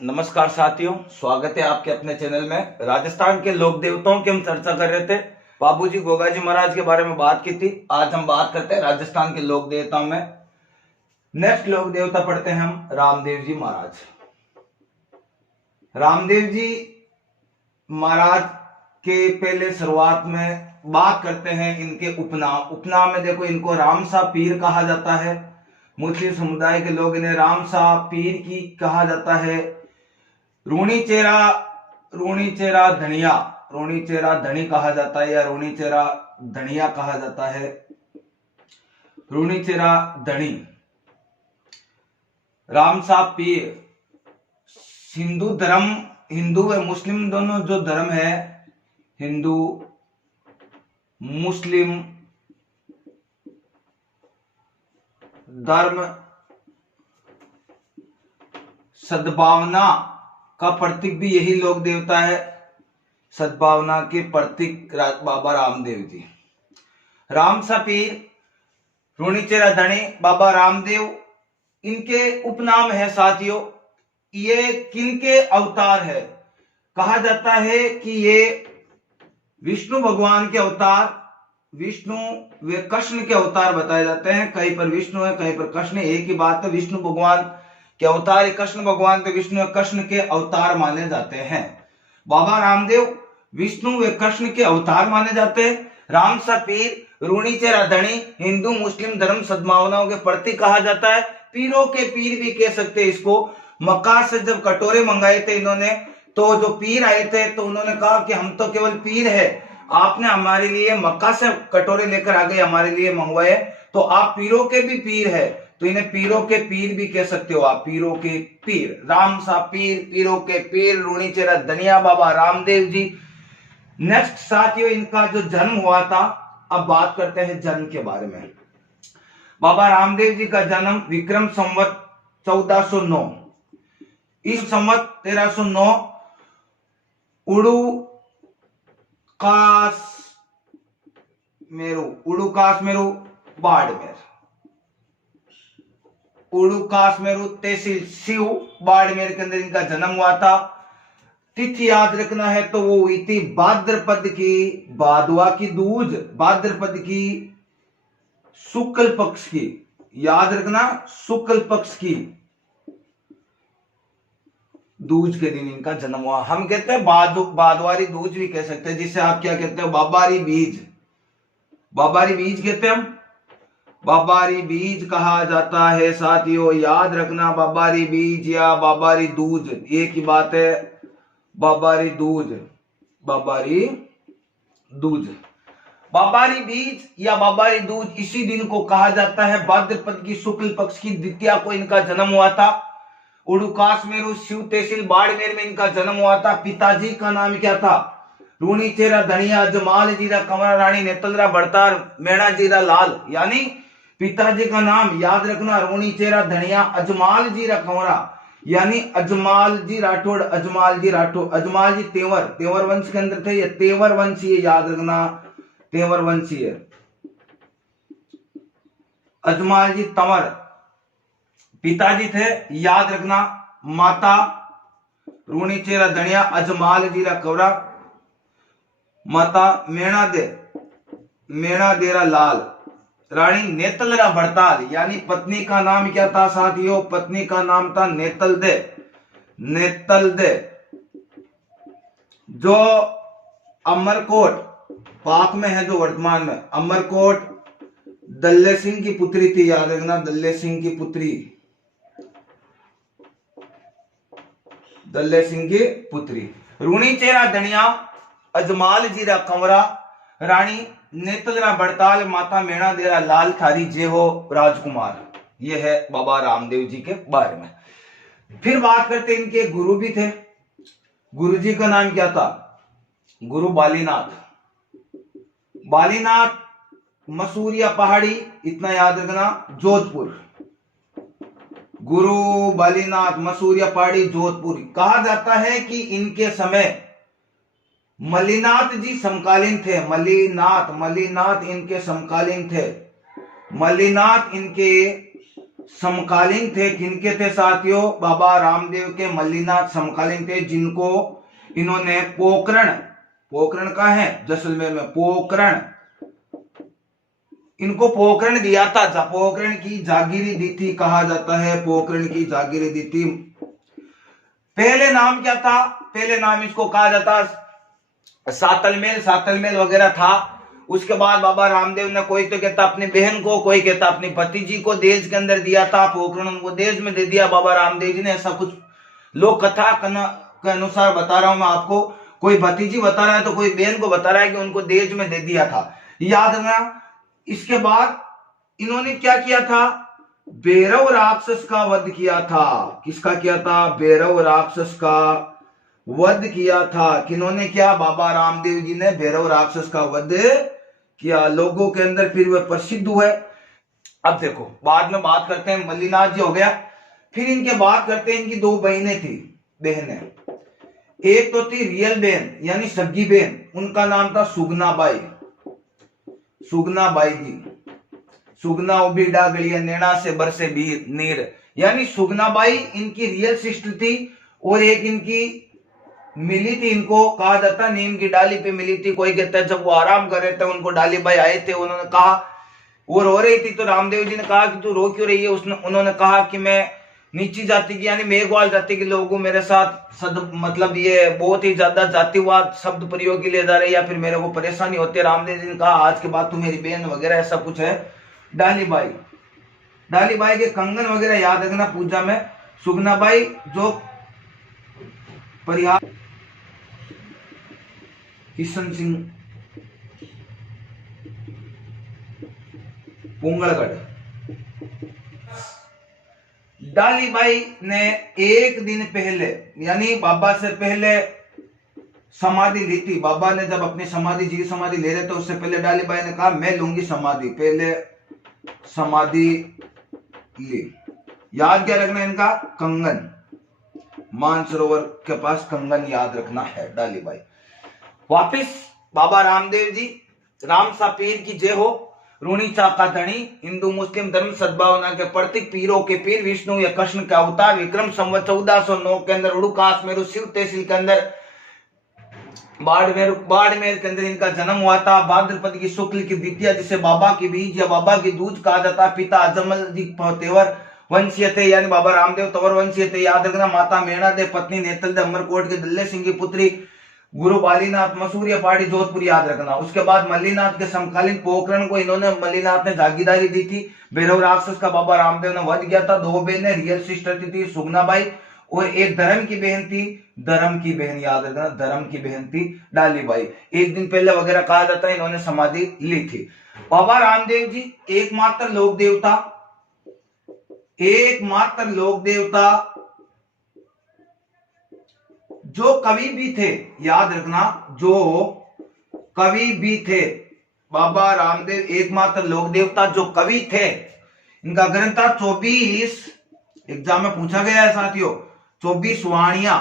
नमस्कार साथियों, स्वागत है आपके अपने चैनल में। राजस्थान के लोक देवताओं की हम चर्चा कर रहे थे। बाबूजी गोगाजी महाराज के बारे में बात की थी। आज हम बात करते हैं राजस्थान के लोक देवताओं में। नेक्स्ट लोक देवता पढ़ते हैं हम रामदेव जी महाराज। रामदेव जी महाराज के पहले शुरुआत में बात करते हैं इनके उपनाम। उपनाम में देखो, इनको रामसा पीर कहा जाता है। मुस्लिम समुदाय के लोग इन्हें रामसा पीर की कहा जाता है। रूणी चेरा धनी कहा जाता है, या रूणी चेरा धनिया कहा जाता है। रूणी चेरा धनी, रामसा पीर। हिंदू धर्म, हिंदू व मुस्लिम दोनों जो धर्म है, हिंदू मुस्लिम धर्म सद्भावना का प्रतीक भी यही लोक देवता है। सद्भावना के प्रतीक बाबा रामदेव जी। रामसा पीर, रूणीचेरा धनी, बाबा रामदेव, इनके उपनाम है साथियों। ये किनके अवतार है? कहा जाता है कि ये विष्णु भगवान के अवतार, विष्णु व कृष्ण के अवतार बताए जाते हैं। कहीं पर विष्णु है, कहीं पर कृष्ण, एक ही बात है। विष्णु भगवान के अवतार कृष्ण भगवान, तो विष्णु व कृष्ण के अवतार माने जाते हैं। बाबा रामदेव विष्णु व कृष्ण के अवतार माने जाते हैं। रामसा पीर, रूणीचेरा धनी, हिंदू मुस्लिम धर्म सद्भावनाओं के प्रतीक कहा जाता है। पीरों के पीर भी कह सकते हैं इसको। मक्का से जब कटोरे मंगाए थे इन्होंने, तो जो पीर आए थे तो उन्होंने कहा कि हम तो केवल पीर है, आपने हमारे लिए मक्का से कटोरे लेकर आ गए, हमारे लिए मंगवाए, तो आप पीरों के भी पीर है, तो इन्हें पीरों के पीर भी कह सकते हो आप। पीरों के पीर, रामसा पीर, पीरों के पीर, रूणीचेरा धनिया, बाबा रामदेव जी। नेक्स्ट साथियों, इनका जो जन्म हुआ था, अब बात करते हैं जन्म के बारे में। बाबा रामदेव जी का जन्म विक्रम संवत 1409, इस संवत 1309 उड़ुकासमेरु बाड़मेर, उड़ुकासमेरु तहसील शिव बाड़मेर के अंदर इनका जन्म हुआ था। तिथि याद रखना है तो वो हुई थी भाद्रपद की भादवा की दूज, भाद्रपद की शुक्ल पक्ष की, याद रखना, शुक्ल पक्ष की दूज के दिन इनका जन्म हुआ। हम कहते हैं बादवारी दूज भी कह सकते हैं, जिसे आप क्या कहते हो, बाबारी बीज। बाबारी बीज कहते हैं हम, बाबारी बीज कहा जाता है साथियों, याद रखना। बाबारी बीज या बाबारी दूज एक ही बात है। बाबारी दूज, बाबारी दूज, बाबारी बीज या बाबारी दूज, इसी दिन को कहा जाता है। भाद्रपद की शुक्ल पक्ष की द्वितीया को इनका जन्म हुआ था। उड़ुकासमेरु शिव तहसील बाड़मेर में इनका जन्म हुआ था। पिताजी का नाम क्या था? रूणीचेरा धनिया, जमाल जीरा कंवरा, रानी नेतलरा बड़तार, मेणा जीरा लाल। यानी पिताजी का नाम याद रखना, रूणीचेरा धनिया, अजमाल जीरा कंवरा, यानी अजमाल जी राठौड़, अजमाल जी राठौड़, अजमाल जी तेवर, तेवर वंश के अंदर थे, ये तेवर वंशीय, याद रखना, तेवर वंशीय। अजमाल जी तंवर पिताजी थे, याद रखना। माता रूणीचेरा धनिया, अजमाल जीरा कंवरा, माता मेणा देरा लाल, रानी नेतलरा बड़ताल, यानी पत्नी का नाम क्या था साथियों? पत्नी का नाम था नेतल दे। नेतल दे, जो अमरकोट पाक में है, जो वर्तमान में अमरकोट दल्ले सिंह की पुत्री थी, याद रखना, दल्ले सिंह की पुत्री, दल्ले सिंह की पुत्री। रूणीचेरा धनिया, अजमाल जीरा कंवरा, रानी नेतलरा बड़ताल, माता मेणा देरा लाल, थारी जय हो राजकुमार। ये है बाबा रामदेव जी के बारे में। फिर बात करते इनके गुरु भी थे। गुरु जी का नाम क्या था? गुरु बालीनाथ। बालीनाथ मसूरिया पहाड़ी, इतना याद रखना, जोधपुर। गुरु बालीनाथ मसूरिया पहाड़ी, जोधपुर। कहा जाता है कि इनके समय मलिनाथ जी समकालीन थे। मलिनाथ इनके समकालीन थे। मलिनाथ इनके समकालीन थे। किनके थे साथियों? बाबा रामदेव के मल्लीनाथ समकालीन थे, जिनको इन्होंने पोकरण, पोकरण का है जैसलमेर में, पोकरण, इनको पोकरण दिया था, पोकरण की जागीरी दी थी, कहा जाता है पोकरण की जागीरी दी थी। पहले नाम क्या था? पहले नाम इसको कहा जाता सातलमेल, सातलमेल वगैरह था। उसके बाद बाबा रामदेव ने, कोई तो कहता अपनी बहन को, कोई कहता अपनी भतीजी को देश के अंदर दिया था, पोकरण उनको देश में दे दिया बाबा रामदेव जी ने, ऐसा कुछ लोक कथा के अनुसार बता रहा हूं मैं आपको। कोई भतीजी बता रहा है तो कोई बहन को बता रहा है कि उनको देश में दे दिया था, याद रखना। इसके बाद इन्होंने क्या किया था? भैरव राक्षस का वध किया था। किसका किया था? भैरव राक्षस का वध किया था। किन्होंने किया? बाबा रामदेव जी ने भैरव राक्षस का वध किया। लोगों के अंदर फिर वह प्रसिद्ध हुए। अब देखो, बाद में बात करते हैं, मल्लीनाथ जी हो गया, फिर इनके बात करते हैं, इनकी दो बहनें थी, बहनें। एक तो थी रियल बहन यानी सगी बहन, उनका नाम था सुगनाबाई, सुगनाबाई जी। सुगना उभी डागलिया नैना से बरसे बीर नीर, यानी सुगनाबाई इनकी रियल सिस्टर थी। और एक इनकी मिली थी, इनको कहा जाता नीम की डाली पे मिली थी। कोई कहता है जब वो आराम कर रहे थे, उनको डाली भाई आए थे, उन्होंने कहा, वो रो रही थी तो रामदेव जी ने कहा कि तू रो क्यों रही है? उन्होंने कहा कि मैं नीची जाति की यानी मेघवाल जाति के लोगों मेरे साथ सद मतलब ये बहुत ही ज्यादा जातिवाद शब्द प्रयोग के लिए जा रहे, या फिर मेरे को परेशानी होती है। रामदेव जी ने कहा आज के बाद तू मेरी बहन वगैरह ऐसा कुछ है। डालीबाई, डालीबाई के कंगन वगैरह याद रखना पूजा में। सुगनाबाई जो परिहार, किशन सिंह पुंगलगढ़। डालीबाई ने एक दिन पहले यानी बाबा से पहले समाधि ली थी। बाबा ने जब अपनी समाधि, जी समाधि ले रहे थे, उससे पहले डालीबाई ने कहा मैं लूंगी समाधि, पहले समाधि ली। याद क्या रखना इनका? कंगन, मानसरोवर के पास कंगन याद रखना है डालीबाई। वापिस बाबा रामदेव जी, राम सा पीर की जय हो। रूणीचा का धनी, हिंदू मुस्लिम धर्म सद्भावना के प्रतीक, पीरों के पीर, विष्णु या कृष्ण का अवतार, विक्रम संवत 1409 के अंदर उड़ुकास मेरु शिव तहसील के अंदर बाड़मेर के अंदर इनका जन्म हुआ था। भाद्रपद की शुक्ल की द्वितीया, जिसे बाबा की बीज या बाबा की दूज कहा जाता। पिता अजमल जी तेवर वंशीय थे यानी बाबा रामदेव तंवर वंशीय थे, याद रखना। माता मेणा दे, पत्नी नेतल दे, अमरकोट के दल्ले सिंह की पुत्री, गुरु बालीनाथ मसूरिया पहाड़ी जोधपुर, याद रखना। उसके बाद मल्लीनाथ के समकालीन पोकरण को इन्होंने, मल्लीनाथ ने जागीरदारी दी थी। भैरव राक्षस का बाबा रामदेव ने वध किया था। दो बहनें रियल सिस्टर थी, सुगनाबाई, और एक धर्म की बहन थी, धर्म की बहन, याद रखना, धर्म की बहन थी डालीबाई। एक दिन पहले वगैरह कहा जाता है इन्होंने समाधि ली थी। बाबा रामदेव जी एकमात्र लोक देवता, एकमात्र लोक देवता जो कवि भी थे, याद रखना, जो कवि भी थे। बाबा रामदेव एकमात्र लोक देवता जो कवि थे। इनका ग्रंथ था 24, एग्जाम में पूछा गया है साथियों, 24 वाणियां।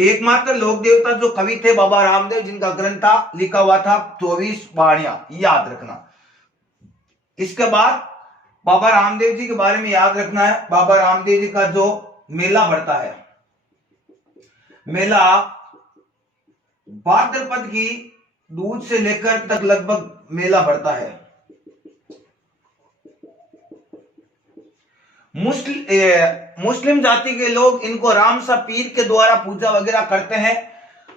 एकमात्र लोक देवता जो कवि थे बाबा रामदेव, जिनका ग्रंथ था लिखा हुआ था 24 वाणियां, याद रखना। इसके बाद बाबा रामदेव जी के बारे में याद रखना है। बाबा रामदेव जी का जो मेला बढ़ता है, मेला भाद्रपद की दूज से लेकर तक लगभग मेला बढ़ता है। मुस्लिम जाति के लोग इनको राम सा पीर के द्वारा पूजा वगैरह करते हैं।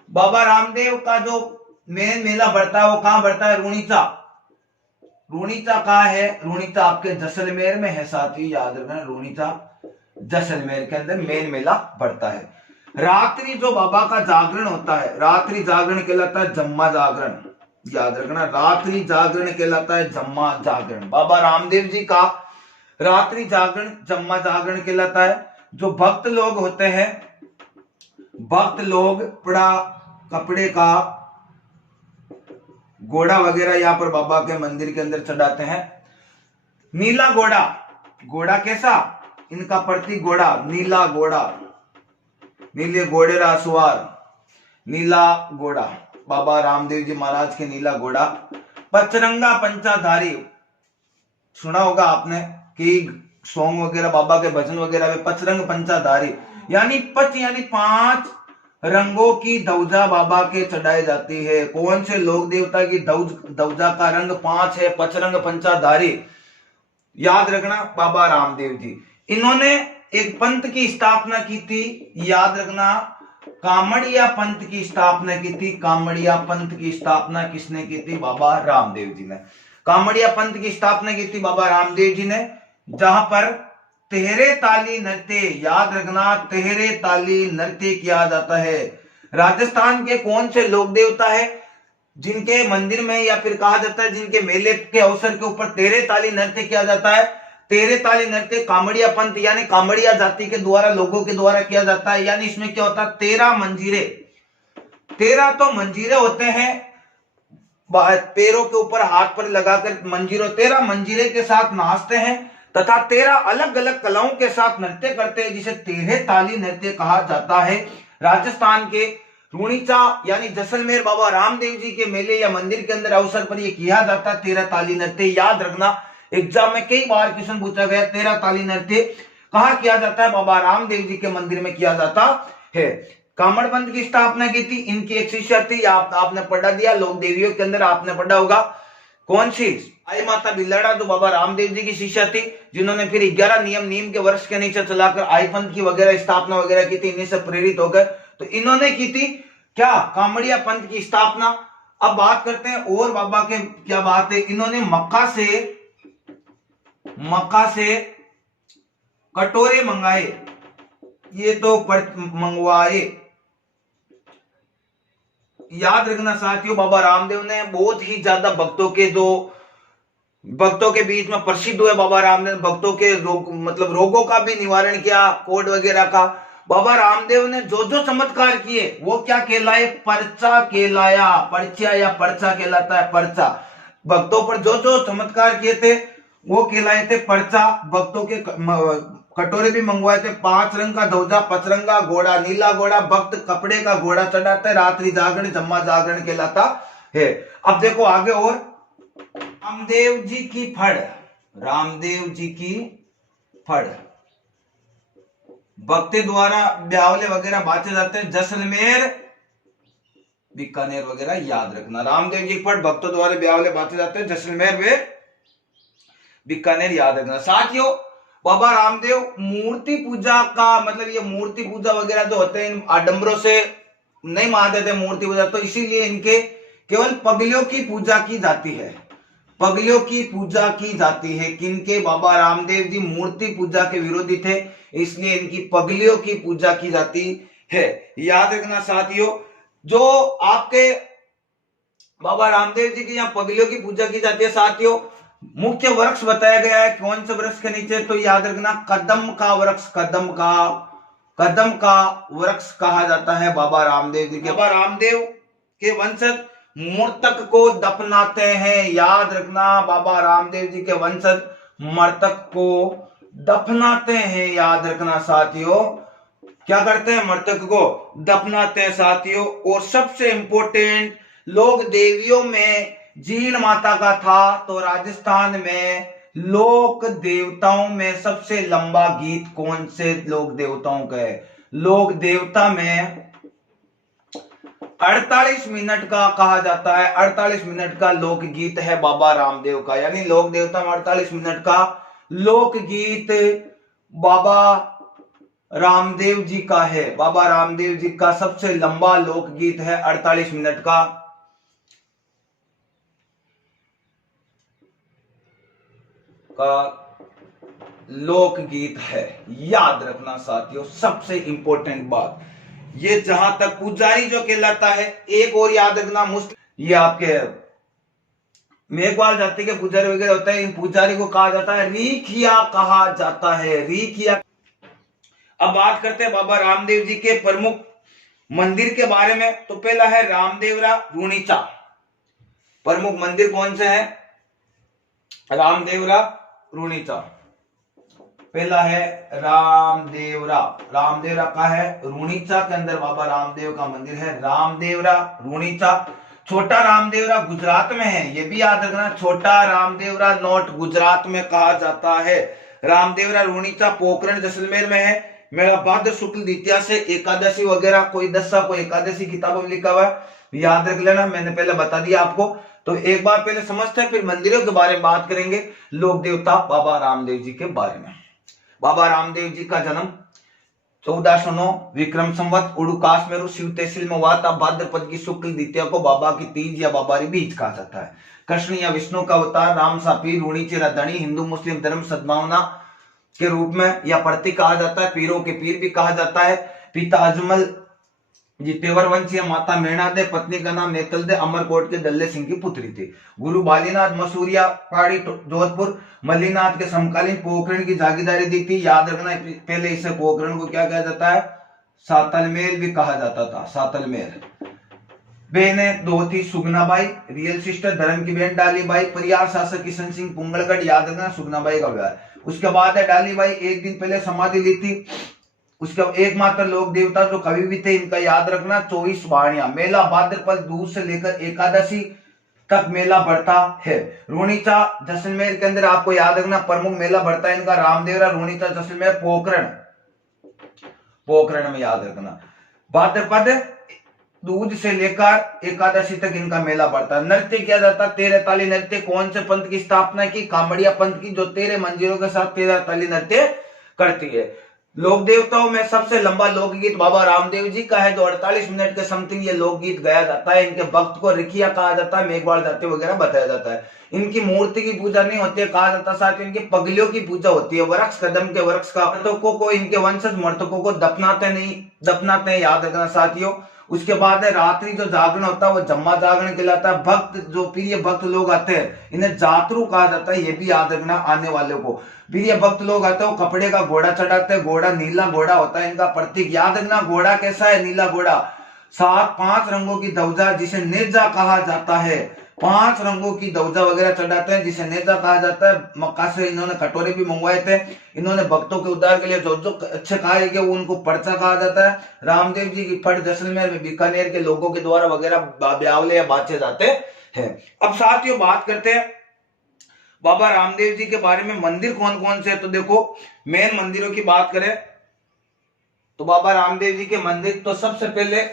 बाबा रामदेव का जो मेन मेला बढ़ता है वो कहां बढ़ता है? रूणीचा। रूणीचा कहां है? रूणीचा आपके जैसलमेर में है साथी, याद रखना, रूणीचा जैसलमेर के अंदर मेन मेला बढ़ता है। रात्रि जो बाबा का जागरण होता है, रात्रि जागरण कहलाता है जम्मा जागरण, याद रखना, रात्रि जागरण कहलाता है जम्मा जागरण। बाबा रामदेव जी का रात्रि जागरण जम्मा जागरण कहलाता है। जो भक्त लोग होते हैं, भक्त लोग बड़ा कपड़े का घोड़ा वगैरह यहाँ पर बाबा के मंदिर के अंदर चढ़ाते हैं। नीला घोड़ा, घोड़ा कैसा? इनका प्रतीक घोड़ा, नीला घोड़ा, नीले घोड़े रा सवार, नीला घोड़ा, बाबा रामदेव जी महाराज के नीला घोड़ा। पचरंगा पंचाधारी, सुना होगा आपने कि सॉन्ग वगैरह, बाबा के भजन वगैरह में पचरंग पंचाधारी यानी पच यानी 5 रंगों की ध्वजा बाबा के चढ़ाई जाती है। कौन से लोक देवता की ध्वजा का रंग 5 है? पचरंग पंचाधारी। याद रखना बाबा रामदेव जी, इन्होंने एक पंथ की स्थापना की थी, याद रखना कामड़िया पंथ की स्थापना की थी। कामड़िया पंथ की स्थापना किसने की थी? बाबा रामदेव जी ने। कामड़िया पंथ की स्थापना की थी बाबा रामदेव जी ने, जहां पर तेहरे ताली नृत्य, याद रखना तेहरे ताली नृत्य किया जाता है। राजस्थान के कौन से लोक देवता है जिनके मंदिर में या फिर कहा जाता है जिनके मेले के अवसर के ऊपर तेहरे ताली नृत्य किया जाता है? तेहरे ताली नृत्य कामड़िया पंथ यानी कामड़िया जाति के द्वारा, लोगों के द्वारा किया जाता है। यानी इसमें क्या होता है? 13 मंजीरे, 13 तो मंजीरे होते हैं, पैरों के ऊपर हाथ पर लगाकर मंजीरों, 13 मंजीरे के साथ नाचते हैं तथा 13 अलग अलग कलाओं के साथ नृत्य करते हैं, जिसे तेहरे ताली नृत्य कहा जाता है। राजस्थान के रूणीचा यानी जैसलमेर बाबा रामदेव जी के मेले या मंदिर के अंदर अवसर पर यह किया जाता है 13 ताली नृत्य। याद रखना एग्जाम में कई बार क्वेश्चन पूछा गया, 13 ताली नृत्य कहाँ किया जाता है? बाबा रामदेव जी के मंदिर में किया जाता है। कामड़ पंथ की स्थापना की थी, इनकी एक शिष्या थी, आपने पढ़ा दिया, लोक देवियों के अंदर आपने पढ़ा होगा, कौन सी? आई माता बिल्लाड़ा, जो बाबा रामदेव जी की शिष्या थी, जिन्होंने फिर 11 नीम के वृक्ष के नीचे चलाकर आई पंथ की वगैरह स्थापना वगैरह की थी, इन्हीं से प्रेरित होकर तो इन्होंने की थी क्या? कामड़िया पंथ की स्थापना। अब बात करते हैं और बाबा के क्या बात है, इन्होंने मक्का से कटोरे मंगाए, ये तो मंगवाए। याद रखना साथियों, बाबा रामदेव ने बहुत ही ज्यादा भक्तों के बीच में प्रसिद्ध हुए। बाबा रामदेव भक्तों के रोगों का भी निवारण किया, कोड वगैरह का। बाबा रामदेव ने जो जो चमत्कार किए वो क्या कहलाए? पर्चा कहलाया। पर्चा या पर्चा कहलाता है, पर्चा। भक्तों पर जो जो चमत्कार किए थे वो कहलाए थे पर्चा। भक्तों के कटोरे भी मंगवाए थे, 5 रंग का ध्वजा, पचरंगा घोड़ा, नीला घोड़ा, भक्त कपड़े का घोड़ा चढ़ाते, रात्रि जागरण, जम्मा जागरण कहलाता है। अब देखो आगे और रामदेव जी की फड़, रामदेव जी की फड़ भक्ति द्वारा ब्यावले वगैरह बांटे जाते हैं, जैसलमेर बीकानेर वगैरह। याद रखना रामदेव जी की फड़ भक्तों द्वारा ब्यावले बांटे जाते हैं, जैसलमेर वे बीकानेर। याद रखना साथियों, बाबा रामदेव मूर्ति पूजा का ये मूर्ति पूजा वगैरह जो होते हैं इन आडंबरों से नहीं मानते थे मूर्ति पूजा, तो इसीलिए इनके केवल पगलियों की पूजा की जाती है। पगलियों की पूजा की जाती है। किनके? बाबा रामदेव जी मूर्ति पूजा के विरोधी थे, इसलिए इनकी पगलियों की पूजा की जाती है। याद रखना साथियों, जो आपके बाबा रामदेव जी की यहाँ पगलियों की पूजा की जाती है साथियों, मुख्य वृक्ष बताया गया है कौन से वृक्ष के नीचे? तो याद रखना कदम का वृक्ष, कदम का वृक्ष कहा जाता है बाबा रामदेव जी के। बाबा रामदेव के वंशज मृतक को दफनाते हैं। याद रखना बाबा रामदेव जी के वंशज मृतक को दफनाते हैं। याद रखना साथियों, क्या करते हैं? मृतक को दफनाते हैं साथियों। और सबसे इंपॉर्टेंट, लोक देवियों में जीण माता का था, तो राजस्थान में लोक देवताओं में सबसे लंबा गीत कौन से लोक देवताओं का है? लोक देवता में 48 मिनट का कहा जाता है, 48 मिनट का लोक गीत है बाबा रामदेव का। यानी लोक देवता में 48 मिनट का लोक गीत बाबा रामदेव जी का है। बाबा रामदेव जी का सबसे लंबा लोक गीत है 48 मिनट का। लोकगीत है। याद रखना साथियों, सबसे इंपॉर्टेंट बात ये, जहां तक पुजारी जो कहलाता है, एक और याद रखना, ये आपके मेघवाल जाति के पुजारी वगैरह होता है, इन पुजारी को कहा जाता है रीखिया, कहा जाता है रीखिया। अब बात करते हैं बाबा रामदेव जी के प्रमुख मंदिर के बारे में। तो पहला है रामदेवरा रूणीचा। प्रमुख मंदिर कौन से है? रामदेवरा रूणीचा। पहला है रामदेवरा। रामदेवरा का है रूणीचा के अंदर बाबा रामदेव का मंदिर है, रामदेवरा रूणीचा। छोटा रामदेवरा गुजरात में है, ये भी याद रखना, छोटा रामदेवरा नोट गुजरात में कहा जाता है। रामदेवरा रूणीचा पोखरण जैसलमेर में है। मेला भाद्र शुक्ल द्वितीया से एकादशी वगैरह, कोई दशा कोई एकादशी किताबों में लिखा हुआ है, याद रख लेना, मैंने पहले बता दिया आपको। तो एक बार पहले समझते हैं, फिर मंदिरों के बारे में बात करेंगे, लोक देवता बाबा रामदेव जी के बारे में। बाबा रामदेव जी का जन्म 1409 विक्रम संवत उड़ुकाश मेरु शिव तहसील में हुआ था। भाद्रपद की शुक्ल द्वितीया को बाबा की तीज या बाबारी बीज कहा जाता है। कृष्ण या विष्णु का अवतार राम सा पीर रूणीचे रदनी हिंदू मुस्लिम धर्म सद्भावना के रूप में या प्रतीक कहा जाता है। पीरों के पीर भी कहा जाता है। पिता अजमल जी तेवर वंशी, माता मेणा दे, पत्नी का नाम नेतल दे, अमरकोट के दल्ले सिंह की पुत्री थी। गुरु बालीनाथ मसूरिया पहाड़ी जोधपुर मल्लीनाथ के समकालीन पोखरण की जागीरदारी दी थी। याद रखना, पहले इसे पोखरण को क्या कहा जाता है, सातलमेर भी कहा जाता था, सातलमेर। बहनें दो थी, सुगनाबाई रियल सिस्टर, धर्म की बहन डालीबाई, परिवार शासक किशन सिंह पुंगलगढ़, याद रखना सुगनाबाई का विवाह। उसके बाद है डालीबाई, एक दिन पहले समाधि ली थी। उसके एकमात्र लोक देवता जो कवि भी थे, इनका याद रखना 24 वाणियां। मेला भाद्रपद दूध से लेकर एकादशी तक मेला बढ़ता है। रूणीचा जैसलमेर के अंदर आपको याद रखना प्रमुख मेला बढ़ता है इनका रामदेवरा रूणीचा जैसलमेर पोखरण, पोखरण में याद रखना। भाद्रपद दूध से लेकर एकादशी तक इनका मेला बढ़ता है। नृत्य किया जाता है 13 ताली नृत्य। कौन से पंथ की स्थापना की, कामड़िया पंथ की, जो 13 मंजिलों के साथ 13 ताली नृत्य करती है। लोक देवताओं में सबसे लंबा लोकगीत बाबा रामदेव जी का है, जो 48 मिनट के समथिंग ये लोकगीत गाया जाता है। इनके भक्त को रिखिया कहा जाता है, मेघवाल जाति वगैरह बताया जाता है। इनकी मूर्ति की पूजा नहीं होती है, कहा जाता है साथ इनकी पगलियों की पूजा होती है। वृक्ष कदम के वृक्ष का मृतकों को, इनके वंशज मृतकों को दफनाते नहीं, दफनाते हैं, याद रखना साथियों। उसके बाद है रात्रि जो जागरण होता है वो जम्मा जागरण कहलाता है। भक्त जो प्रिय भक्त लोग आते हैं इन्हें जातरू कहा जाता है, ये भी याद रखना आने वाले को। प्रिय भक्त लोग आते हैं वो कपड़े का घोड़ा चढ़ाते हैं, घोड़ा नीला घोड़ा होता है इनका प्रतीक, याद रखना। घोड़ा कैसा है, नीला घोड़ा। 5 रंगों की ध्वजा जिसे नेजा कहा जाता है, 5 रंगों की ध्वजा वगैरह चढ़ाते हैं जिसे नेजा कहा जाता है। मक्का से इन्होंने कटोरे भी मंगवाए थे। इन्होंने भक्तों के उद्धार के लिए जो जो अच्छे खाए गए उनको पर्चा कहा जाता है। रामदेव जी की फट जैसलमेर में बीकानेर के लोगों के द्वारा वगैरह ब्यावले या बाचे जाते हैं। अब साथियों बात करते हैं बाबा रामदेव जी के बारे में। मंदिर कौन कौन से है, तो देखो मेन मंदिरों की बात करें तो बाबा रामदेव जी के मंदिर, तो सबसे पहले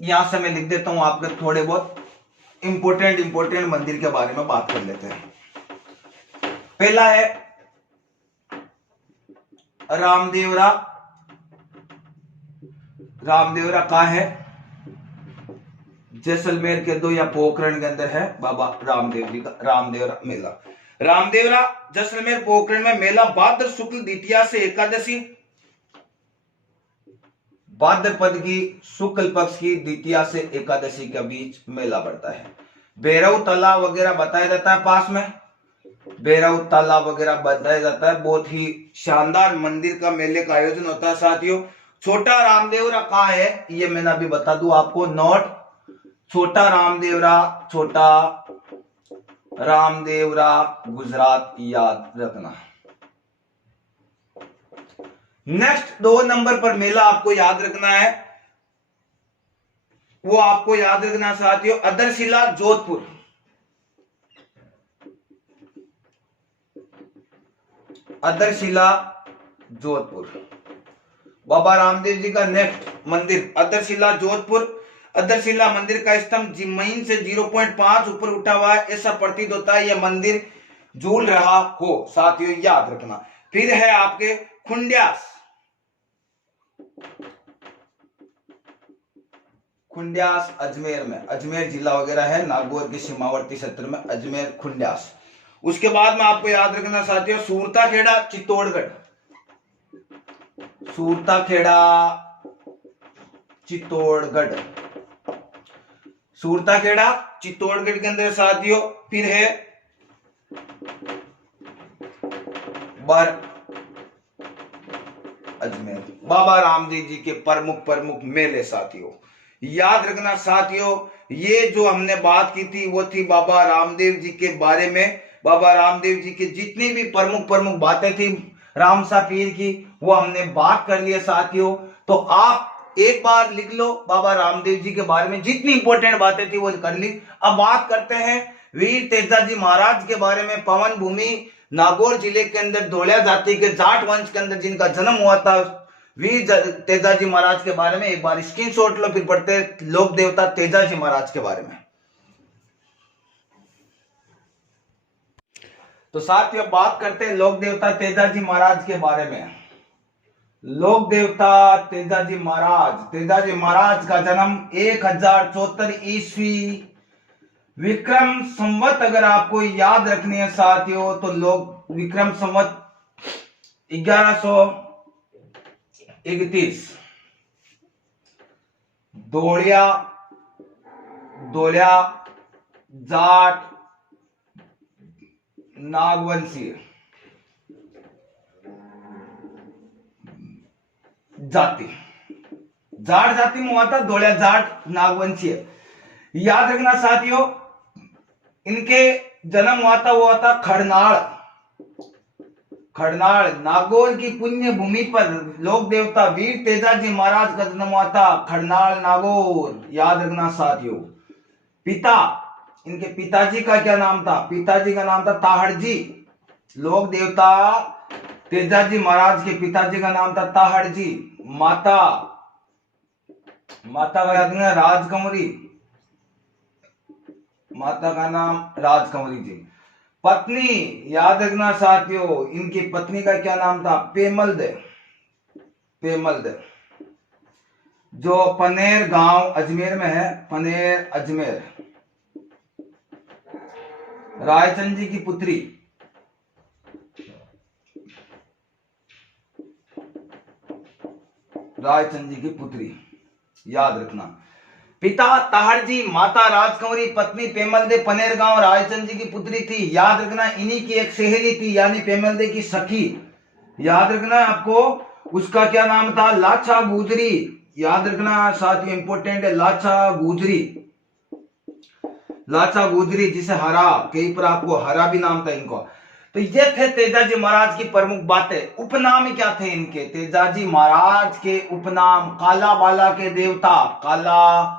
यहां से मैं लिख देता हूं आपके थोड़े बहुत इंपोर्टेंट मंदिर के बारे में बात कर लेते हैं। पहला है रामदेवरा। रामदेवरा कहां है, जैसलमेर के दो या पोखरण के अंदर है बाबा रामदेव जी का रामदेवरा मेला। रामदेवरा जैसलमेर पोखरण में मेला भाद्र शुक्ल द्वितीया से एकादशी, भाद्रपद की शुक्ल पक्ष की द्वितीया से एकादशी के बीच मेला बढ़ता है। भैरव तालाब वगैरह बताया जाता है, पास में भैरव तालाब वगैरह बताया जाता है। बहुत ही शानदार मंदिर का मेले का आयोजन होता है साथियों। छोटा रामदेवरा कहां है ये मैंने अभी बता दूं आपको, नोट। छोटा रामदेवरा गुजरात, याद रखना। नेक्स्ट 2 नंबर पर मेला आपको याद रखना है, वो आपको याद रखना साथियों, अदरशिला जोधपुर। अदरशिला जोधपुर बाबा रामदेव जी का नेक्स्ट मंदिर अदरशिला जोधपुर। अदरशिला मंदिर का स्तंभ जमीन से 0.5 ऊपर उठा हुआ है, ऐसा प्रतीत होता है यह मंदिर झूल रहा हो साथियों, याद रखना। फिर है आपके खुंड्यास। खुंड्यास अजमेर में, अजमेर जिला वगैरह है, नागौर के सीमावर्ती क्षेत्र में अजमेर खुंड्यास। उसके बाद में आपको याद रखना साथियों सूरताखेड़ा चित्तौड़गढ़। सूरताखेड़ा चित्तौड़गढ़, सूरताखेड़ा चित्तौड़गढ़ के अंदर साथियों। फिर है बर अजमेर। बाबा रामदेव जी के प्रमुख मेले साथियों, याद रखना साथियों। ये जो हमने बात की थी वो थी बाबा रामदेव जी के बारे में। बाबा रामदेव जी की जितनी भी प्रमुख बातें थी रामसा पीर की, वो हमने बात कर लिया साथियों। तो आप एक बार लिख लो बाबा रामदेव जी के बारे में जितनी इंपॉर्टेंट बातें थी वो कर ली। अब बात करते हैं वीर तेजा जी महाराज के बारे में। पवन भूमि नागौर जिले के अंदर धोलिया जाति के जाट वंश के अंदर जिनका जन्म हुआ था वीर तेजाजी महाराज के बारे में एक बार स्क्रीनशॉट लो, फिर पढ़ते लोक देवता तेजाजी महाराज के बारे में। तो साथियों बात करते हैं लोक देवता तेजाजी महाराज के बारे में। लोक देवता तेजाजी महाराज का जन्म 1074 ईस्वी विक्रम संवत, अगर आपको याद रखनी है साथियों तो लोग विक्रम संवत 1131 धोलिया जाट नागवंशीय जाति, जाट जाति में हुआ था, धोलिया जाट नागवंशीय। याद रखना साथियों, इनके जन्म हुआ था खड़नाड़ नागौर की पुण्य भूमि पर लोक देवता वीर तेजाजी महाराज का जन्म हुआ था खड़नाड़ नागौर। याद रखना साथियों। इनके पिताजी का क्या नाम था? पिताजी का नाम था ताहड़जी। लोक देवता तेजाजी महाराज के पिताजी का नाम था ताहड़जी। माता का याद रखना राजकंवरी, माता का नाम राजकंवरी जी। पत्नी याद रखना साथियों, इनकी पत्नी का क्या नाम था? पेमल्द, जो पनेर गांव अजमेर में है, पनेर अजमेर। रायचंद जी की पुत्री, याद रखना। पिता ताहड़जी, माता राजकंवरी, पत्नी पेमलदे, पनेर गांव, रायचंद जी की पुत्री थी। याद रखना इन्हीं की एक सहेली थी, यानी पेमलदे की सखी। याद रखना आपको, उसका क्या नाम था? लाछा गुजरी। याद रखना साथियों, इंपोर्टेंट है लाछा गुजरी, जिसे हरा, कहीं पर आपको हरा भी नाम था इनको। तो ये थे तेजाजी महाराज की प्रमुख बातें। उपनाम क्या थे इनके? तेजाजी महाराज के उपनाम काला बाला के देवता, काला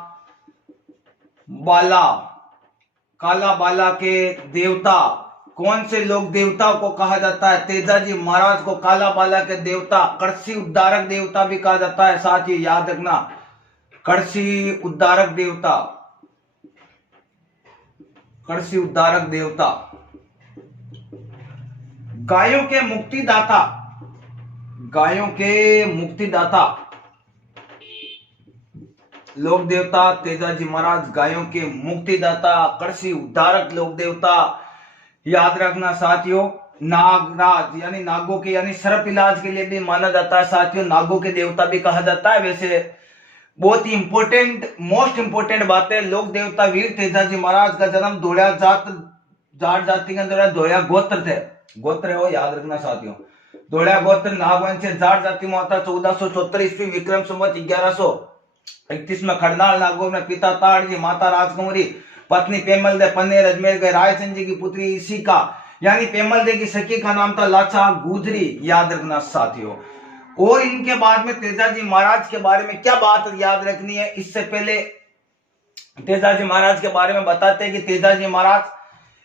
बाला के देवता। कौन से लोक देवता को कहा जाता है? तेजाजी महाराज को काला बाला के देवता, कड़सी उद्धारक देवता भी कहा जाता है। साथ ही याद रखना, कड़सी उद्धारक देवता। गायों के मुक्तिदाता लोक देवता तेजाजी महाराज, गायों के मुक्तिदाता, कृषि उद्धारक लोक देवता। याद रखना साथियों, नागराज यानी नागों के, यानी सर्प इलाज के लिए भी माना जाता है साथियों, नागों के देवता भी कहा जाता है। वैसे बहुत ही मोस्ट इंपोर्टेंट बात है, लोक देवता वीर तेजाजी महाराज का जन्म धोलिया जाट जाति के अंदर धोलिया गोत्र हो, याद रखना साथियों। धोलिया गोत्र नागवंशीय जाट जाति में होता 1474 ईस्वी विक्रम संवत 1131 में खड़नाल नागौर में पिता ताड़जी, माता राजकुमारी, पत्नी पेमलदे, पनेर अजमेर गए। रायचंद जी की पुत्री इसी का, यानी पेमलदे की सखी का नाम था लाछा गुजरी। याद रखना साथियों। और इनके बाद में तेजाजी महाराज के बारे में क्या बात याद रखनी है? इससे पहले तेजाजी महाराज के बारे में बताते हैं कि तेजाजी महाराज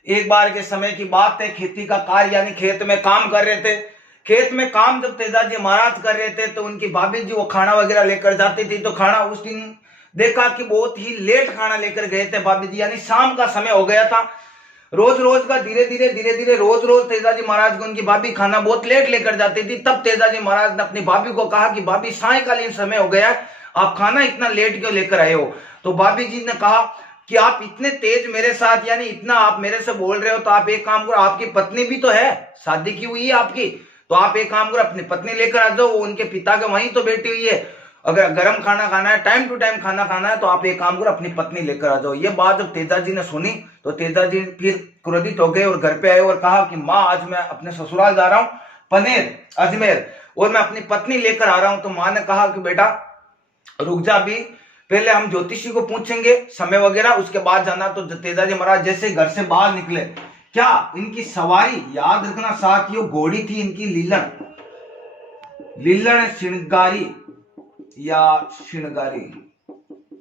एक बार के समय की बात है, खेती का कार्य यानी खेत में काम कर रहे थे। खेत में काम जब तेजाजी महाराज कर रहे थे तो उनकी भाभी जी वो खाना वगैरह लेकर जाती थी। तो खाना उस दिन देखा कि बहुत ही लेट खाना लेकर गए थे भाभी जी, यानी शाम का समय हो गया था। रोज का धीरे धीरे रोज तेजाजी महाराज को उनकी भाभी खाना बहुत लेट लेकर जाती थी। तब तेजाजी महाराज ने अपनी भाभी को कहा कि भाभी सायंकालीन समय हो गया है, आप खाना इतना लेट क्यों लेकर आए हो? तो भाभी जी ने कहा कि आप इतने तेज मेरे साथ, यानी इतना आप मेरे से बोल रहे हो, तो आप एक काम करो, आपकी पत्नी भी तो है, शादी की हुई है आपकी, तो आप एक काम करो अपनी पत्नी लेकर आ जाओ, वो उनके पिता के वहीं तो बैठी हुई है। अगर गर्म खाना खाना है, टाइम टू टाइम खाना खाना है, तो आप एक काम करो अपनी पत्नी लेकर आ जाओ। ये बात जब तेजाजी ने सुनी तो तेजाजी फिर क्रोधित हो गए और घर पे आए और कहा कि माँ, आज मैं अपने ससुराल जा रहा हूँ पनेर अजमेर, और मैं अपनी पत्नी लेकर आ रहा हूं। तो माँ ने कहा कि बेटा रुक जा, भी पहले हम ज्योतिषी को पूछेंगे समय वगैरह, उसके बाद जाना। तो तेजाजी महाराज जैसे घर से बाहर निकले, क्या इनकी सवारी, याद रखना साथियों, घोड़ी थी इनकी लीलन श्रृंगारी या श्रृंगारी,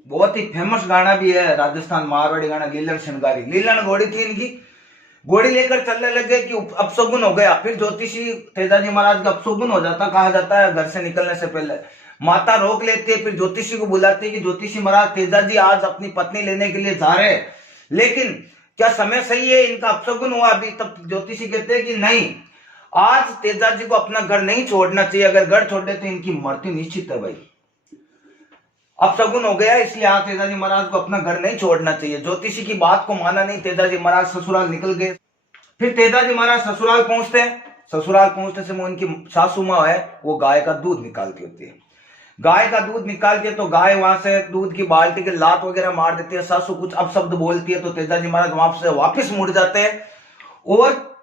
बहुत ही फेमस गाना भी है राजस्थान मारवाड़ी गाना, लीलन श्रृंगारी। लीलन घोड़ी थी इनकी, घोड़ी लेकर चलने लगे कि अपशगुन हो गया। फिर ज्योतिषी तेजाजी महाराज का अपशगुन हो जाता, कहा जाता है घर से निकलने से पहले। माता रोक लेती है, फिर ज्योतिषी को बुलाती है कि ज्योतिषी महाराज तेजाजी आज अपनी पत्नी लेने के लिए जा रहे हैं, लेकिन क्या समय सही है, इनका अपशगुन हुआ अभी। तब ज्योतिषी कहते हैं कि नहीं, आज तेजाजी को अपना घर नहीं छोड़ना चाहिए, अगर घर छोड़ दे तो इनकी मृत्यु निश्चित है भाई। अपशगुन हो गया, इसलिए आज तेजाजी महाराज को अपना घर नहीं छोड़ना चाहिए। ज्योतिषी की बात को माना नहीं, तेजाजी महाराज ससुराल निकल गए। फिर तेजाजी महाराज ससुराल पहुंचते हैं। ससुराल पहुंचने से उनकी सासू माँ है, वो गाय का दूध निकालती होती है। गाय का दूध निकाल के तो गाय वहां से दूध की बाल्टी के लात वगैरह मार देती है। सासू कुछ अपशब्द बोलती है तो तेजाजी महाराज वहां से वापिस मुड़ जाते हैं और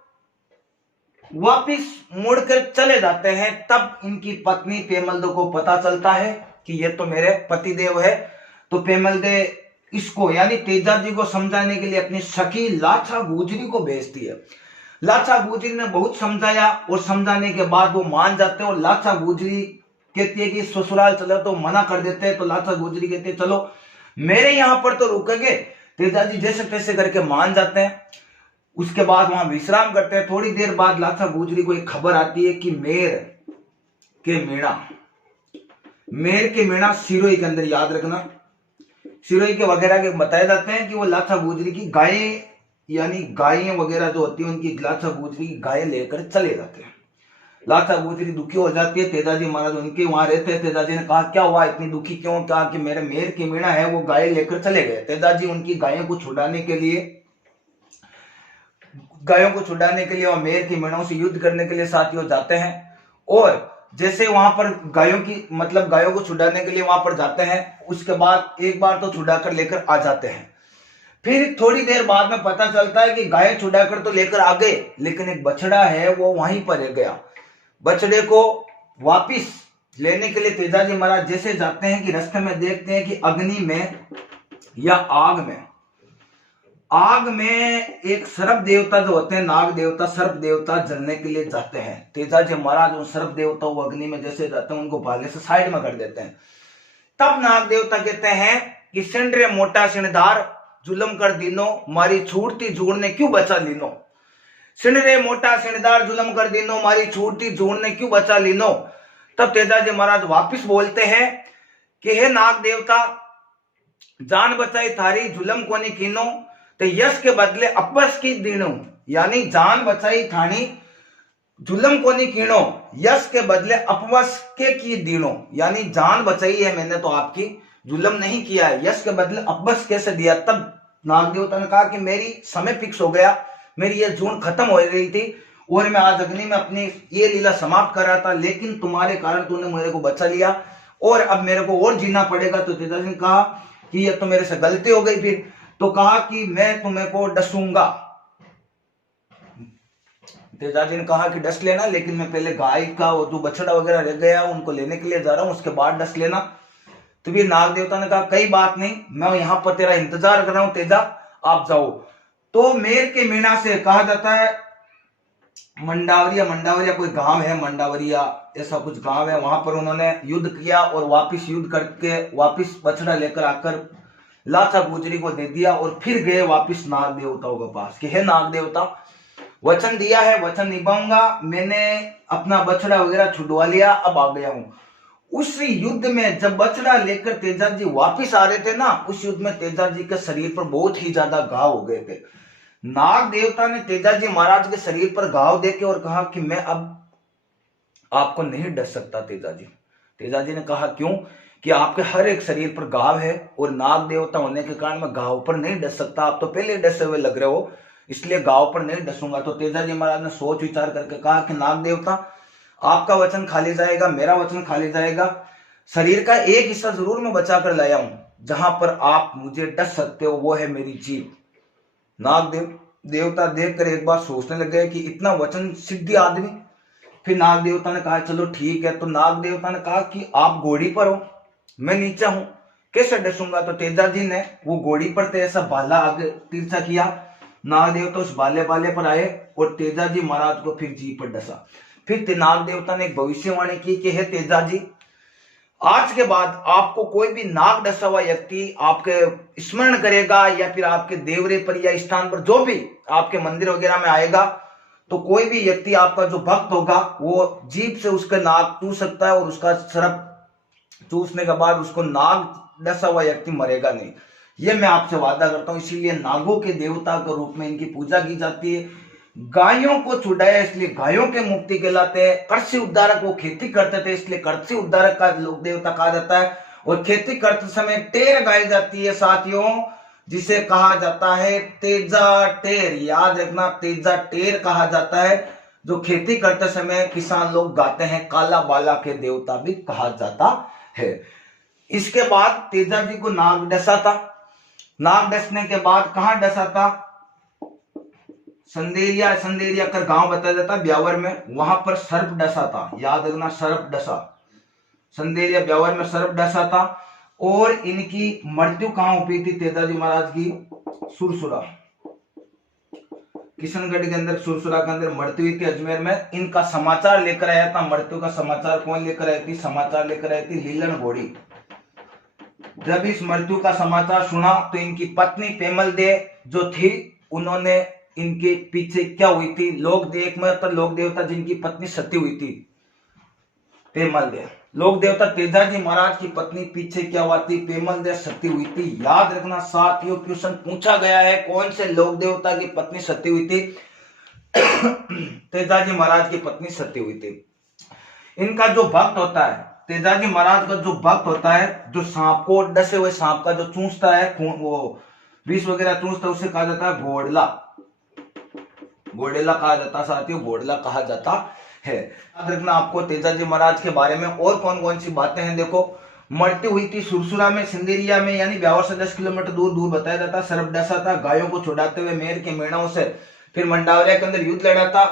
वापिस मुड़कर चले जाते हैं। तब इनकी पत्नी पेमलदो को पता चलता है कि ये तो मेरे पतिदेव है। तो पेमलदे इसको यानी तेजाजी को समझाने के लिए अपनी सखी लाछा गुजरी को भेजती है। लाछा गुजरी ने बहुत समझाया और समझाने के बाद वो मान जाते हैं और लाछा गुजरी कहती है कि ससुराल चलो, तो मना कर देते हैं। तो लाछा गुजरी कहती है चलो मेरे यहां पर तो रुकेंगे। तेजाजी जैसे तैसे करके मान जाते हैं। उसके बाद वहां विश्राम करते हैं। थोड़ी देर बाद लाछा गुजरी को एक खबर आती है कि मेर के मेणा सिरोही के अंदर, याद रखना सिरोही के वगैरह के बताए जाते हैं कि वो लाछा गुजरी की गायें यानी गायें वगैरह जो होती है उनकी लाछा गुजरी की गायें लेकर चले जाते हैं। लाछा गुजरी दुखी हो जाती है। तेजाजी महाराज उनके वहां रहते हैं। तेजाजी ने कहा क्या हुआ, इतनी दुखी क्यों? कहा कि मेरे मेर के मीणा है वो गाय लेकर चले गए। तेजाजी उनकी गायों को छुड़ाने के लिए और मेर के मीणों से युद्ध करने के लिए साथियों जाते हैं। और जैसे वहां पर गायों को छुड़ाने के लिए वहां पर जाते हैं, उसके बाद एक बार तो छुड़ाकर लेकर आ जाते हैं। फिर थोड़ी देर बाद में पता चलता है कि गाय छुड़ाकर तो लेकर आ गए, लेकिन एक बछड़ा है वो वहीं पर रह गया। बछड़े को वापिस लेने के लिए तेजाजी महाराज जैसे जाते हैं कि रास्ते में देखते हैं कि अग्नि में या आग में एक सर्प देवता जो होते हैं, नाग देवता, सर्प देवता जलने के लिए जाते हैं। तेजाजी महाराज उन सर्प देवता वो अग्नि में जैसे जाते हैं उनको भाले से साइड में कर देते हैं। तब नाग देवता कहते हैं कि सिंडरे मोटा सिणदार जुलम कर दीनो, मारी छूटती जूड़ ने क्यों बचा लीनो। सिणरे मोटा सिणदार जुलम कर दीनो, मारी छूटती जूड़ ने क्यों बचा लीनो। तब तेजाजी महाराज वापिस बोलते हैं कि हे नाग देवता, जान बचाई थारी जुलम कोनी कीनो, तो यश के बदले अपवश की दीनो। यानी जान बचाई थानी जुलम कोनी कीनो, यश के बदले अपवश के की दीनो। यानी जान बचाई है मैंने तो आपकी, जुलम नहीं किया है, यश के बदले अपवश कैसे दिया। तब नाग देवता ने कहा कि मेरी समय फिक्स हो गया, मेरी ये जून खत्म हो रही थी और मैं आज अग्नि में अपनी ये लीला समाप्त कर रहा था, लेकिन तुम्हारे कारण तूने मेरे को बचा लिया और अब मेरे को और जीना पड़ेगा। तो तेजाजी ने कहा कि ये तो मेरे से गलती हो गई। फिर तो कहा कि मैं तुम्हें को डसूंगा। तेजाजी ने कहा कि डस लेना, लेकिन मैं पहले गाय का वो जो बछड़ा वगैरह रह गया उनको लेने के लिए जा रहा हूं, उसके बाद डस लेना। तो फिर नाग देवता ने कहा कई बात नहीं, मैं यहां पर तेरा इंतजार कर रहा हूं तेजा, आप जाओ। तो मेर के मीणा से कहा जाता है मंडावरिया कोई गांव है, मंडावरिया ऐसा कुछ गांव है, वहां पर उन्होंने युद्ध किया और वापिस युद्ध करके वापिस बछड़ा लेकर आकर लाछा गुजरी को दे दिया और फिर गए वापिस नाग देवताओं के पास कि हे नाग देवता, वचन दिया है, वचन निभाऊंगा, मैंने अपना बछड़ा वगैरह छुड़वा लिया, अब आ गया हूं। उस युद्ध में जब बछड़ा लेकर तेजाजी वापिस आ रहे थे ना, उस युद्ध में तेजाजी के शरीर पर बहुत ही ज्यादा घाव हो गए थे। नाग देवता ने तेजाजी महाराज के शरीर पर घाव देके और कहा कि मैं अब आपको नहीं डस सकता तेजाजी। तेजाजी ने कहा क्यों? कि आपके हर एक शरीर पर घाव है और नाग देवता होने के कारण मैं घाव पर नहीं डस सकता, आप तो पहले डसे हुए लग रहे हो, इसलिए घाव पर नहीं डसूंगा। तो तेजाजी महाराज ने सोच विचार करके कहा कि नाग देवता, आपका वचन खाली जाएगा, मेरा वचन खाली जाएगा, शरीर का एक हिस्सा जरूर मैं बचा कर लाया हूं, जहां पर आप मुझे डस सकते हो वो है मेरी जीभ। नाग देवता देखकर एक बार सोचने लगे कि इतना वचन सिद्धि आदमी। फिर नाग देवता ने कहा चलो ठीक है। तो नाग देवता ने कहा कि आप घोड़ी पर हो, मैं नीचे हूं, कैसे डसूंगा। तो तेजाजी ने वो घोड़ी पर थे ऐसा भाला आगे तिरछा किया, नाग देवता उस भाले पर आए और तेजाजी महाराज को फिर जीभ पर डसा। फिर नाग देवता ने एक भविष्यवाणी की कि हे तेजाजी, आज के बाद आपको कोई भी नाग डसा हुआ व्यक्ति आपके स्मरण करेगा या फिर आपके देवरे पर या स्थान पर जो भी आपके मंदिर वगैरह में आएगा, तो कोई भी व्यक्ति आपका जो भक्त होगा वो जीभ से उसका नाग चूस सकता है और उसका सर्प चूसने के बाद उसको नाग डसा हुआ व्यक्ति मरेगा नहीं। ये मैं आपसे वादा करता हूं। इसीलिए नागों के देवता के रूप में इनकी पूजा की जाती है। गायों को छुड़ाया इसलिए गायों के मुक्ति कहलाते हैं। कृषि उद्धारक वो खेती करते थे इसलिए कृषि उद्धारक का लोक देवता कहा जाता है। और खेती करते समय टेर गाई जाती है साथियों, जिसे कहा जाता है तेजा टेर। याद रखना, तेजा टेर कहा जाता है। जो खेती करते समय किसान लोग गाते हैं, काला बाला के देवता भी कहा जाता है। इसके बाद तेजा जी को नाग डसा था। नाग डसने के बाद कहां डसा था? संदेरिया, संदेरिया कर गांव बताया जाता है ब्यावर में, वहां पर सर्प डसा था। याद रखना, सर्प डसा, संदेरिया ब्यावर में सर्प डसा था। और इनकी मृत्यु कहां हुई थी? तेजाजी महाराज की सुरसुरा, किशनगढ़ के अंदर सुरसुरा के अंदर मृत्यु हुई थी, अजमेर में। इनका समाचार लेकर आया था, मृत्यु का समाचार कौन लेकर आई थी? समाचार लेकर आई थी लीलन घोड़ी। जब इस मृत्यु का समाचार सुना तो इनकी पत्नी पेमल दे जो थी, उन्होंने इनके पीछे क्या हुई थी? लोक एकमात्र लोक देवता जिनकी पत्नी सती हुई थी, पेमल दे। लोक देवता तेजाजी महाराज की पत्नी पीछे क्या हुआ थी? पेमल दे सती हुई थी। याद रखना साथियों, क्वेश्चन पूछा गया है कौन से लोक देवता की पत्नी सती हुई थी? तेजाजी महाराज की पत्नी सती हुई थी। इनका जो भक्त होता है, तेजाजी महाराज का जो भक्त होता है, जो सांप को, डसे हुए सांप का जो चूसता है, वो विष वगैरह चूसता है, उसे कहा जाता है घोड़ला। घोड़ेला कहा जाता है साथियों, घोड़ला कहा जाता है। याद रखना आपको तेजाजी महाराज के बारे में और कौन कौन सी बातें हैं। देखो, मृत्यु हुई थी सुरसुरा में, सिंदेरिया में, यानी ब्यावर से 10 किलोमीटर दूर बताया जाता है। सर्प डसा था, गायों को छुड़ाते हुए मेर के मेढ़ों से। फिर मंडावरिया के अंदर युद्ध लड़ा था।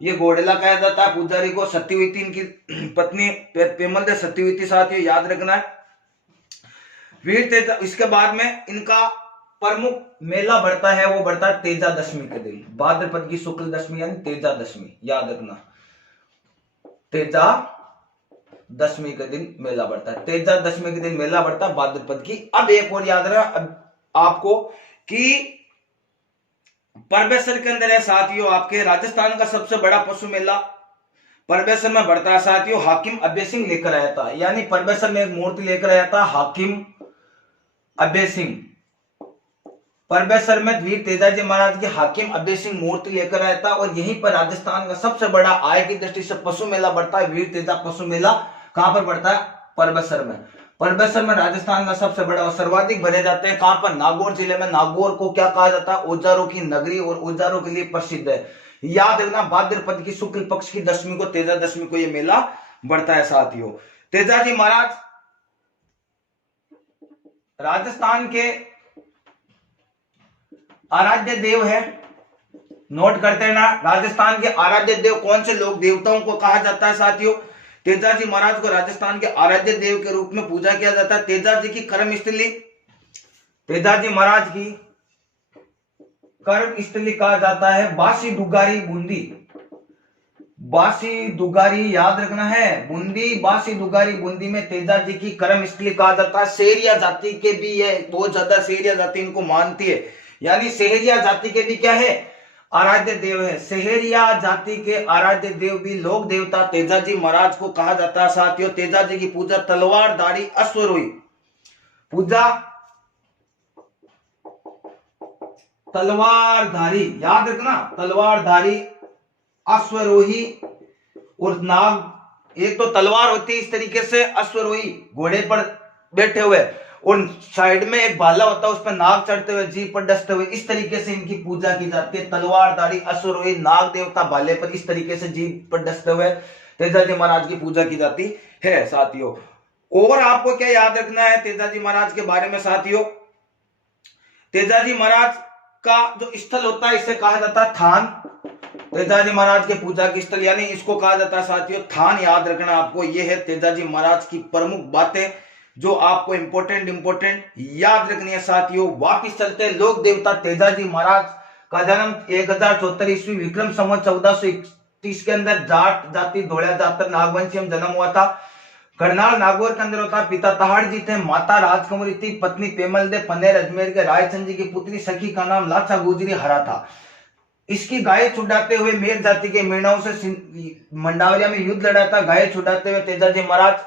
ये घोड़ेला कहा जाता है। पुजारी को सती हुई थी, इनकी पत्नी पेमल दे सती हुई थी साथियों, याद रखना है। वीर तेजा, इसके बाद में इनका प्रमुख मेला बढ़ता है, वो बढ़ता है तेजा दशमी के दिन, भाद्रपद की शुक्ल दशमी यानी तेजा दशमी। याद रखना, तेजा दशमी के दिन मेला बढ़ता है। तेजा दशमी के दिन मेला बढ़ता है भाद्रपद की। अब एक और याद रखना आपको कि परबेसर के अंदर है साथियों, आपके राजस्थान का सबसे बड़ा पशु मेला परबेसर में बढ़ता है साथियों। हाकिम अभय सिंह लेकर आया था, यानी परबेसर में एक मूर्ति लेकर आया था हाकिम अभय सिंह। परबेसर में वीर तेजाजी महाराज के हाकिम अभय सिंह मूर्ति लेकर आया था। और यहीं पर राजस्थान का सबसे बड़ा आय की दृष्टि से पशु मेला बढ़ता है, वीर तेजा पशु मेला। कहां पर बढ़ता है? परबेसर में। परबेसर में राजस्थान का सबसे बड़ा और सर्वाधिक भरे जाते हैं। कहां पर? नागौर जिले में। नागौर को क्या कहा जाता है? औजारों की नगरी, और औजारों के लिए प्रसिद्ध है। याद रखना, भाद्रपद की शुक्ल पक्ष की दशमी को, तेजा दशमी को, यह मेला बढ़ता है साथियों। तेजाजी महाराज राजस्थान के आराध्य देव है। नोट करते हैं ना, राजस्थान के आराध्य देव कौन से लोक देवताओं को कहा जाता है साथियों? तेजाजी महाराज को राजस्थान के आराध्य देव के रूप में पूजा किया जाता है। तेजाजी की कर्म स्थली, तेजाजी महाराज की कर्म स्थली कहा जाता है बासी दुगारी बूंदी। बासी दुगारी याद रखना है, बूंदी, बासी दुगारी बूंदी में तेजाजी की कर्म स्थली कहा जाता है। सेरिया जाति के भी है, बहुत ज्यादा सेरिया जाति इनको मानती है, यानी सेहरिया जाति के भी क्या है? आराध्य देव है। सेहरिया जाति के आराध्य देव भी लोक देवता तेजाजी महाराज को कहा जाता है साथियों। तेजाजी की पूजा तलवारधारी अश्वरोही, पूजा तलवारधारी, याद रखना, तलवारधारी अश्वरोही। और नाग, एक तो तलवार होती है इस तरीके से, अश्वरोही घोड़े पर बैठे हुए, और साइड में एक भाला होता है, उस पर नाग चढ़ते हुए, जीभ पर डसते हुए, इस तरीके से इनकी पूजा की जाती है। तलवारधारी अश्वरोही, नाग देवता भाले पर इस तरीके से जीभ पर डसते हुए तेजाजी महाराज की पूजा की जाती है साथियों। और आपको क्या याद रखना है तेजाजी महाराज के बारे में साथियों? तेजाजी महाराज का जो स्थल होता है इसे कहा जाता है थान। तेजाजी महाराज के पूजा की स्थल, यानी इसको कहा जाता है साथियों थान। याद रखना आपको, यह है तेजाजी महाराज की प्रमुख बातें जो आपको इंपोर्टेंट याद रखनी है साथियों। वापिस चलते हैं, लोक देवता तेजाजी महाराज का जन्म 1074 ईस्वी विक्रम संवत 1431 के अंदर जाट जाति धोड़ा जातर नागवंशी में जन्म हुआ था। करनाल नागौर के अंदर होता है। पिता तहाड़ जी थे, माता राजकुमारी थी, पत्नी पेमल दे, पनेर अजमेर के रायचंद जी की पुत्री, सखी का नाम लाचा गुजरी हरा था। इसकी गाय छुड़ाते हुए मेर जाति के मेणाओं से मंडावरिया में युद्ध लड़ा था। गाय छुड़ाते हुए तेजाजी महाराज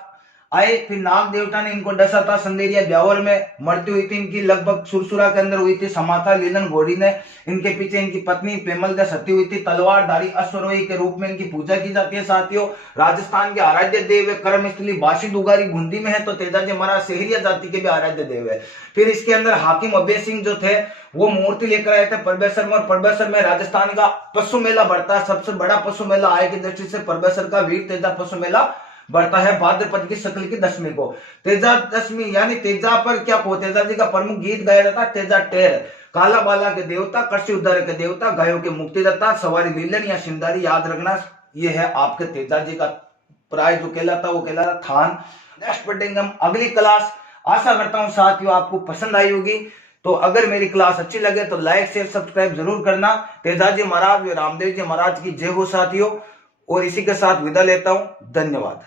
आए, फिर नाग देवता ने इनको डसा था। संदेरिया ब्यावर में मृत्यु हुई थी इनकी, लगभग सुरसुरा के अंदर हुई थी। समाथा लीलन घोड़ी ने इनके पीछे इनकी पत्नी पेमल दे सती हुई थी। तलवारधारी अश्वरोही के रूप में इनकी पूजा की जाती है। साथियों, राजस्थान के आराध्य देव कर्मस्थली बासी दुगारी बूंदी में है, तो तेजाजी महाराज सेहरिया जाति के भी आराध्य देव है। फिर इसके अंदर हाकिम अभय सिंह जो थे वो मूर्ति लेकर आए थे परबेसर में, और परबेसर में राजस्थान का पशु मेला बढ़ता है। सबसे बड़ा पशु मेला आय की दृष्टि से परबेसर का वीर तेजा पशु मेला बढ़ता है भाद्रपद की शुक्ल की दशमी को। तेजा दशमी यानी तेजा पर क्या को तेजा जी का प्रमुख गीत गाया जाता है तेजा टेर। काला बाला के देवता, कृषि उद्धार के देवता, गायों के मुक्तिदाता, सवारी लीलन या सिंदारी, याद रखना ये है आपके तेजा जी का प्राय जो कहलाता वो कहलाता थान। नेक्स्ट पढ़ेंगे हम अगली क्लास। आशा करता हूं साथियों आपको पसंद आई होगी। तो अगर मेरी क्लास अच्छी लगे तो लाइक शेयर सब्सक्राइब जरूर करना। तेजाजी महाराज व रामदेव जी महाराज की जय हो साथियों। और इसी के साथ विदा लेता हूं। धन्यवाद।